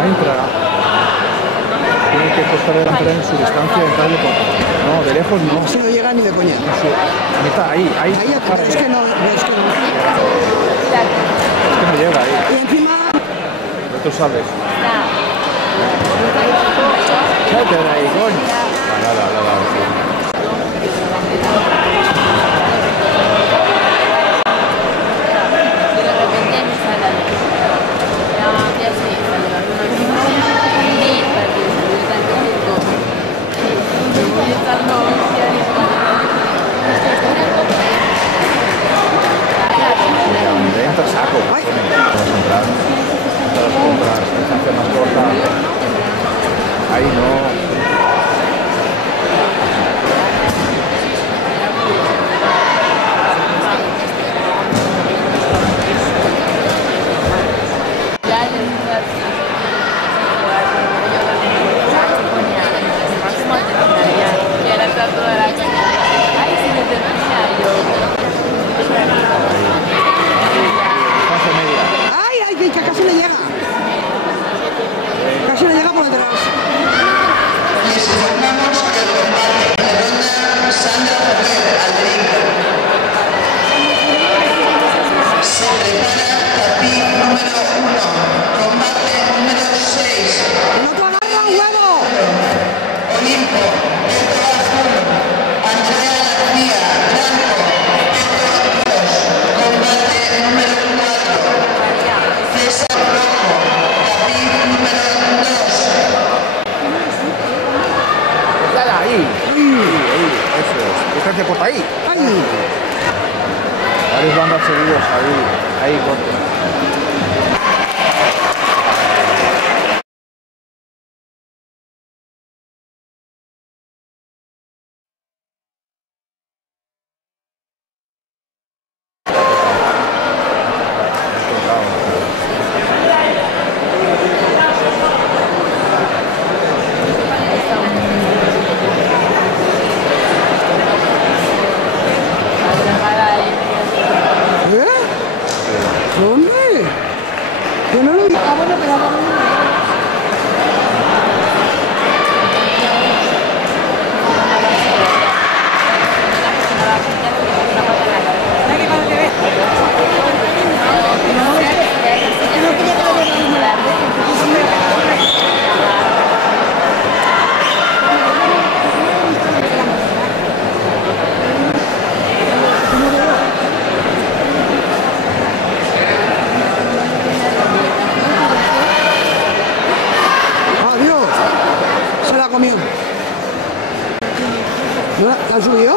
entra. Tiene que costar delantera en su distancia, entrarle con... No, de lejos no. Si no llega ni de coña. Ahí está, ahí. Ahí atrás, es que no, es que no. Es que no llega ahí. Y encima... Tú sabes. Vete de ahí, coño. Entra saco. Vas a entrar. Distancia más corta. Ahí no. Que casi le llega. Casi le llega por detrás. Les informamos que el combate de ronda Sandra Ferrer Alderico. Se prepara tapiz número 1, combate número 6. ¡El otro agarra un huevo! Olimpo, Petro Azul, Andrea García, Blanco, Petro 2, combate número 4. César Rojo, tapiz número 2. Dale ahí. Ahí, eso es. Distancia corta ahí. Varios bandas seguidos ahí corto. ¿Dónde? Yo no lo vi. Ah, bueno, pero ¿La has subido?